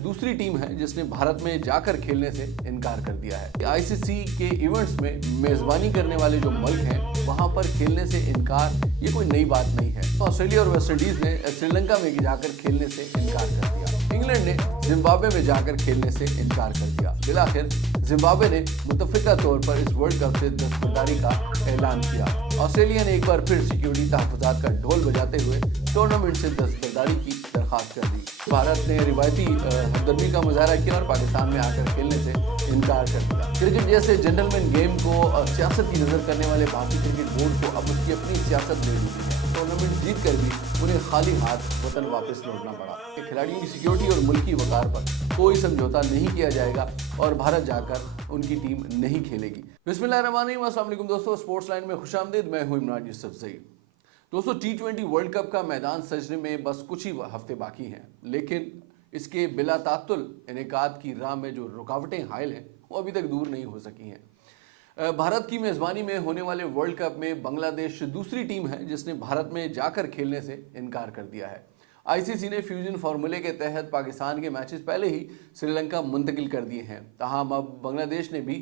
दूसरी टीम है जिसने भारत में जाकर खेलने से इनकार कर दिया है। आईसीसी के इवेंट्स में मेजबानी करने वाले जो मुल्क हैं वहां पर खेलने से इनकार ये कोई नई बात नहीं है। तो ऑस्ट्रेलिया और वेस्ट इंडीज ने श्रीलंका में जाकर खेलने से इनकार कर दिया। इंग्लैंड ने जिम्बाब्वे में जाकर खेलने से इनकार कर दिया। बिलाखिर जिम्बाब्वे ने मुतफिका तौर पर इस वर्ल्ड कप से दस्तबरदारी का ऐलान किया। ऑस्ट्रेलिया ने एक बार फिर सिक्योरिटी तहफ़्फ़ुज़ात का ढोल बजाते हुए टूर्नामेंट से दस्तबरदारी की दरख्वास्त कर दी। भारत ने रिवायती हमदर्दी का मुजाहरा किया और पाकिस्तान में आकर खेलने से इनकार कर दिया। क्रिकेट जैसे जेंटलमैन गेम को सियासत की नज़र करने वाले भारतीय क्रिकेट बोर्ड को अब उसकी अपनी सियासत ले डूबी है। टूर्नामेंट जीत कर भी उन्हें खाली हाथ वतन वापस लौटना पड़ा। खिलाड़ियों की सिक्योरिटी और मुल्की वकार पर कोई समझौता नहीं किया जाएगा और भारत जाकर उनकी टीम नहीं खेलेगी। बिस्मिल्लाहिर्रहमानिर्रहीम, अस्सलाम वालेकुम दोस्तों, स्पोर्ट्स लाइन में खुशामदीद। मैं हूं इमरान यूसुफ ज़ई। दोस्तों, T20 वर्ल्ड कप का मैदान सजने में बस कुछ ही हफ्ते बाकी हैं, लेकिन इसके बिला तात्तुल इनेकाद की राह में जो रुकावटें हायल हैं वो अभी तक दूर नहीं हो सकी हैं। भारत की मेज़बानी में होने वाले वर्ल्ड कप में बांग्लादेश दूसरी टीम है जिसने भारत में जाकर खेलने से इनकार कर दिया है। आईसीसी ने फ्यूजन फार्मूले के तहत पाकिस्तान के मैचेस पहले ही श्रीलंका मुंतकिल कर दिए हैं। ताहम अब बांग्लादेश ने भी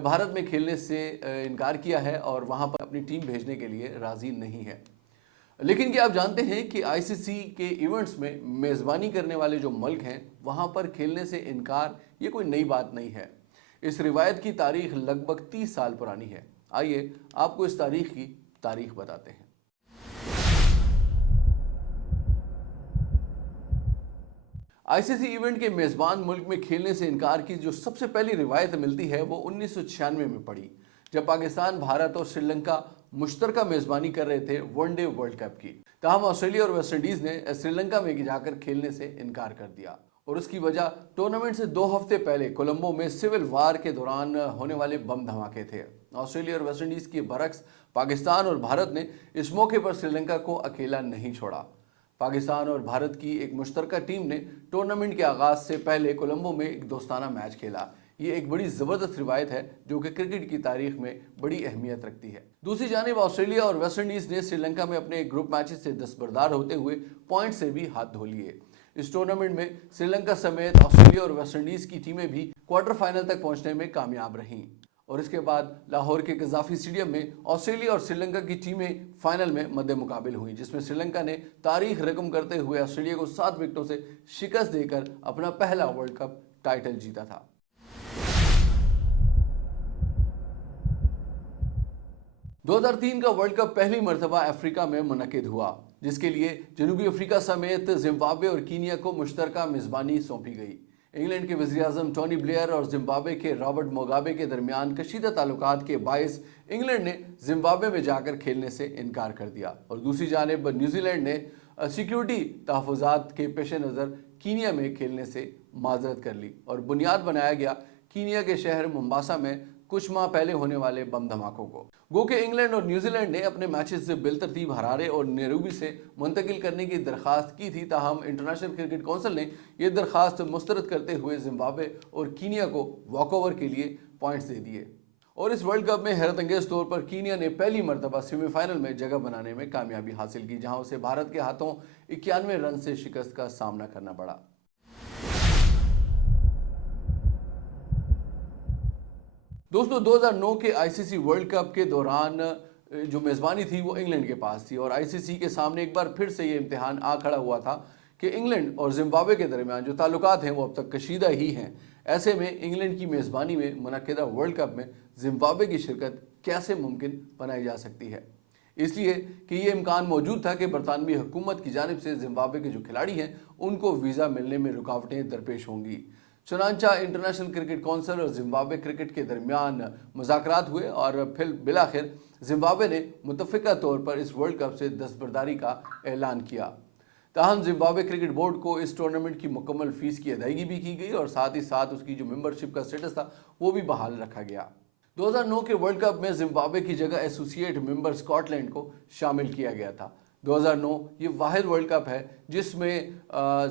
भारत में खेलने से इनकार किया है और वहां पर अपनी टीम भेजने के लिए राज़ी नहीं है। लेकिन क्या आप जानते हैं कि आईसीसी के इवेंट्स में मेज़बानी करने वाले जो मुल्क हैं वहां पर खेलने से इनकार ये कोई नई बात नहीं है। इस रिवायत की तारीख लगभग 30 साल पुरानी है। आइए आपको इस तारीख बताते हैं। आईसीसी इवेंट के मेज़बान मुल्क में खेलने से इनकार की जो सबसे पहली रिवायत मिलती है वो 1996 में पड़ी, जब पाकिस्तान, भारत और श्रीलंका मुश्तरका मेज़बानी कर रहे थे वनडे वर्ल्ड कप की। ताहम ऑस्ट्रेलिया और वेस्ट इंडीज़ ने श्रीलंका में जाकर खेलने से इनकार कर दिया और उसकी वजह टूर्नामेंट से 2 हफ्ते पहले कोलंबो में सिविल वार के दौरान होने वाले बम धमाके थे। ऑस्ट्रेलिया और वेस्ट इंडीज़ के बरक्स पाकिस्तान और भारत ने इस मौके पर श्रीलंका को अकेला नहीं छोड़ा। पाकिस्तान और भारत की एक मुश्तरका टीम ने टूर्नामेंट के आगाज़ से पहले कोलंबो में एक दोस्ताना मैच खेला। ये एक बड़ी ज़बरदस्त रिवायत है जो कि क्रिकेट की तारीख में बड़ी अहमियत रखती है। दूसरी जानिब ऑस्ट्रेलिया और वेस्ट इंडीज़ ने श्रीलंका में अपने ग्रुप मैचेस से दस्तबरदार होते हुए पॉइंट से भी हाथ धो लिए। इस टूर्नामेंट में श्रीलंका समेत ऑस्ट्रेलिया और वेस्ट इंडीज़ की टीमें भी क्वार्टर फाइनल तक पहुंचने में कामयाब रहीं और इसके बाद लाहौर के कज़ाफ़ी स्टेडियम में ऑस्ट्रेलिया और श्रीलंका की टीमें फाइनल में मद्दे मुकाबिल हुई, जिसमें श्रीलंका ने तारीख रकम करते हुए ऑस्ट्रेलिया को 7 विकेटों से शिकस्त देकर अपना पहला वर्ल्ड कप टाइटल जीता था। दो 2003 का वर्ल्ड कप पहली मरतबा अफ्रीका में मुनक़िद हुआ, जिसके लिए जनूबी अफ्रीका समेत जिम्बाब्वे और कीनिया को मुश्तरका मेज़बानी सौंपी गई। इंग्लैंड के वज़ीर-ए-आज़म टोनी ब्लेयर और जिम्बाब्वे के रॉबर्ट मुगाबे के दरमियान कशीदा ताल्लुकात के बायस इंग्लैंड ने जिम्बाब्वे में जाकर खेलने से इनकार कर दिया और दूसरी जानिब न्यूजीलैंड ने सिक्योरिटी तहफ़्फ़ुज़ात के पेश नज़र कीनिया में खेलने से माज़रत कर ली और बुनियाद बनाया गया कीनिया के शहर मोम्बासा में कुछ माह पहले होने वाले बम धमाकों को। गो के इंग्लैंड और न्यूजीलैंड ने अपने मैचेस से बिलतरतीब हरारे और नैरोबी से मुंतकिल करने की दरख्वास्त की थी। ताहम इंटरनेशनल क्रिकेट काउंसिल ने यह दरख्वास्त मुस्तरद करते हुए जिम्बाब्वे और कीनिया को वॉकओवर के लिए पॉइंट्स दे दिए और इस वर्ल्ड कप में हैरत अंगेज तौर पर कीनिया ने पहली मरतबा सेमीफाइनल में जगह बनाने में कामयाबी हासिल की, जहां उसे भारत के हाथों 91 रन से शिकस्त का सामना करना पड़ा। दोस्तों, 2009 के आईसीसी वर्ल्ड कप के दौरान जो मेज़बानी थी वो इंग्लैंड के पास थी और आईसीसी के सामने एक बार फिर से ये इम्तिहान आ खड़ा हुआ था कि इंग्लैंड और जिम्बाब्वे के दरमियान जो ताल्लुकात हैं वो अब तक कशीदा ही हैं। ऐसे में इंग्लैंड की मेज़बानी में मुनक़िदा वर्ल्ड कप में जिम्बाब्वे की शिरकत कैसे मुमकिन बनाई जा सकती है, इसलिए कि ये इम्कान मौजूद था कि बरतानवी हुकूमत की जानिब से जिम्बाब्वे के जो खिलाड़ी हैं उनको वीज़ा मिलने में रुकावटें दरपेश होंगी। चुनांचा इंटरनेशनल क्रिकेट काउंसिल और जिम्बाब्वे क्रिकेट के दरमियान मुज़ाकरात हुए और फिर बिलाखिर जिम्बाब्वे ने मुतफिका तौर पर इस वर्ल्ड कप से दस्तबरदारी का ऐलान किया। ताहम जिम्बाब्वे क्रिकेट बोर्ड को इस टूर्नामेंट की मुकम्मल फ़ीस की अदायगी भी की गई और साथ ही साथ उसकी जो मेंबरशिप का स्टेटस था वो भी बहाल रखा गया। 2009 के वर्ल्ड कप में जिम्बाब्वे की जगह एसोसिएट मेंबर स्कॉटलैंड को शामिल किया गया था। 2009 ये वाहिद वर्ल्ड कप है जिसमें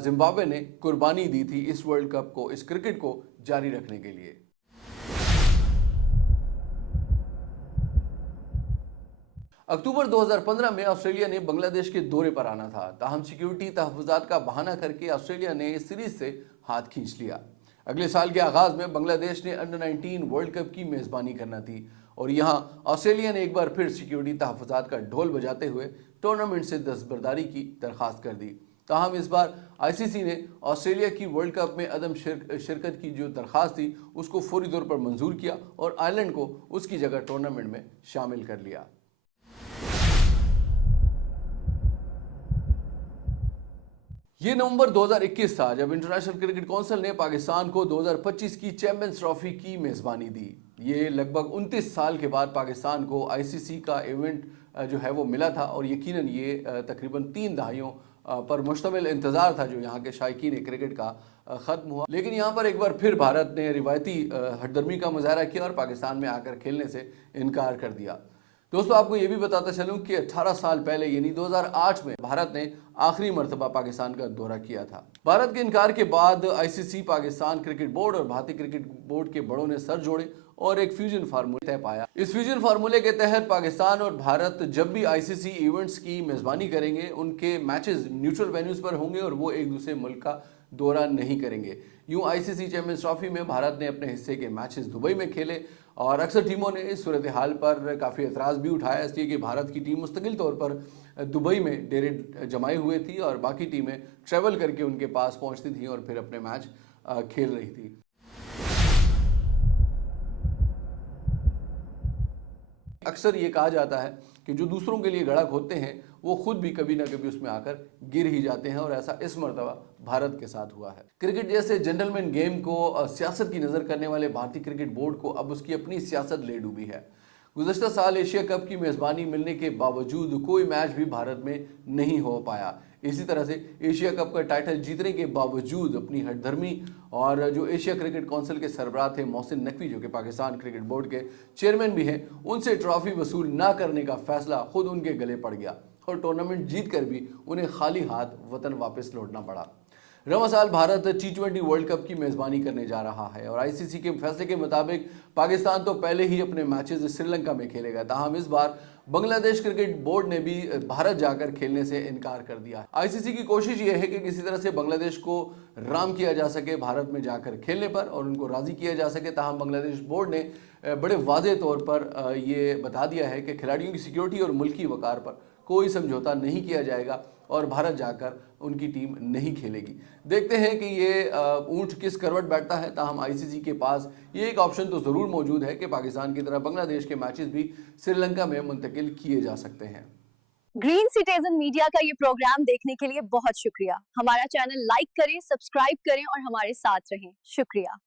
जिम्बाब्वे ने कुर्बानी दी थी इस वर्ल्ड कप को, इस क्रिकेट को जारी रखने के लिए। अक्टूबर 2015 में ऑस्ट्रेलिया ने बांग्लादेश के दौरे पर आना था। ताहम सिक्योरिटी तहफ़्फ़ुज़ात का बहाना करके ऑस्ट्रेलिया ने इस सीरीज से हाथ खींच लिया। अगले साल के आगाज में बांग्लादेश ने अंडर 19 वर्ल्ड कप की मेजबानी करना थी और यहां ऑस्ट्रेलिया ने एक बार फिर सिक्योरिटी तहफ्फुज़ात का ढोल बजाते हुए टूर्नामेंट से दस्तबरदारी की दरखास्त कर दी। ताहम इस बार आईसीसी ने ऑस्ट्रेलिया की वर्ल्ड कप में अदम शिरकत की जो दरखास्त थी उसको फौरी तौर पर मंजूर किया और आयरलैंड को उसकी जगह टूर्नामेंट में शामिल कर लिया। ये नवंबर 2021 था जब इंटरनेशनल क्रिकेट काउंसिल ने पाकिस्तान को 2025 की चैंपियंस ट्रॉफी की मेजबानी दी। ये लगभग 29 साल के बाद पाकिस्तान को आईसीसी का इवेंट जो है वो मिला था और यकीनन ये तकरीबन 3 दहाइयों पर मुश्तमिल इंतज़ार था जो यहाँ के शायकीन क्रिकेट का ख़त्म हुआ। लेकिन यहाँ पर एक बार फिर भारत ने रिवायती हठधर्मी का मुजाहरा किया और पाकिस्तान में आकर खेलने से इनकार कर दिया। दोस्तों आपको ये भी बताता चलूं कि 18 साल पहले यानी 2008 में भारत ने आखिरी मरतबा पाकिस्तान का दौरा किया था। भारत के इनकार के बाद आईसीसी, पाकिस्तान क्रिकेट बोर्ड और भारतीय क्रिकेट बोर्ड के बड़ों ने सर जोड़े और एक फ्यूजन फार्मूला तय पाया। इस फ्यूजन फार्मूले के तहत पाकिस्तान और भारत जब भी आईसीसी इवेंट्स की मेजबानी करेंगे उनके मैचेस न्यूट्रल वेन्यूज पर होंगे और वो एक दूसरे मुल्क का दौरा नहीं करेंगे। यूं आईसीसी चैंपियंस ट्रॉफी में भारत ने अपने हिस्से के मैचेस दुबई में खेले और अक्सर टीमों ने इस सूरत हाल पर काफ़ी एतराज़ भी उठाया, इसलिए कि भारत की टीम मुस्तकिल तौर पर दुबई में डेरे जमाए हुए थी और बाकी टीमें ट्रैवल करके उनके पास पहुंचती थी और फिर अपने मैच खेल रही थी। अक्सर ये कहा जाता है कि जो दूसरों के लिए गड़ा खोदते हैं वो खुद भी कभी ना कभी उसमें आकर गिर ही जाते हैं और ऐसा इस मर्तबा भारत के साथ हुआ है। क्रिकेट जैसे जेंटलमैन गेम को सियासत की नज़र करने वाले भारतीय क्रिकेट बोर्ड को अब उसकी अपनी सियासत ले डूबी है। गुज़श्ता साल एशिया कप की मेज़बानी मिलने के बावजूद कोई मैच भी भारत में नहीं हो पाया। इसी तरह से एशिया कप का टाइटल जीतने के बावजूद अपनी हठधर्मी और जो एशिया क्रिकेट काउंसिल के सरबराह थे मोहसिन नकवी जो कि पाकिस्तान क्रिकेट बोर्ड के चेयरमैन भी हैं, उनसे ट्रॉफी वसूल ना करने का फैसला खुद उनके गले पड़ गया और टूर्नामेंट जीत कर भी उन्हें खाली हाथ वतन वापस लौटना पड़ा। रवां साल भारत T20 वर्ल्ड कप की मेज़बानी करने जा रहा है और आईसीसी के फैसले के मुताबिक पाकिस्तान तो पहले ही अपने मैचेस श्रीलंका में खेलेगा। ताहम इस बार बांग्लादेश क्रिकेट बोर्ड ने भी भारत जाकर खेलने से इनकार कर दिया। आईसीसी की कोशिश ये है कि किसी तरह से बांग्लादेश को राम किया जा सके भारत में जाकर खेलने पर और उनको राज़ी किया जा सके। ताहम बांग्लादेश बोर्ड ने बड़े वाज़ेह तौर पर ये बता दिया है कि खिलाड़ियों की सिक्योरिटी और मुल्की वक़ार पर कोई समझौता नहीं किया जाएगा और भारत जाकर उनकी टीम नहीं खेलेगी। देखते हैं कि ये ऊंट किस करवट बैठता है। ताहम आईसीसी के पास ये एक ऑप्शन तो ज़रूर मौजूद है कि पाकिस्तान की तरह बांग्लादेश के मैचेस भी श्रीलंका में मुंतकिल किए जा सकते हैं। ग्रीन सिटीजन मीडिया का ये प्रोग्राम देखने के लिए बहुत शुक्रिया। हमारा चैनल लाइक करें, सब्सक्राइब करें और हमारे साथ रहें। शुक्रिया।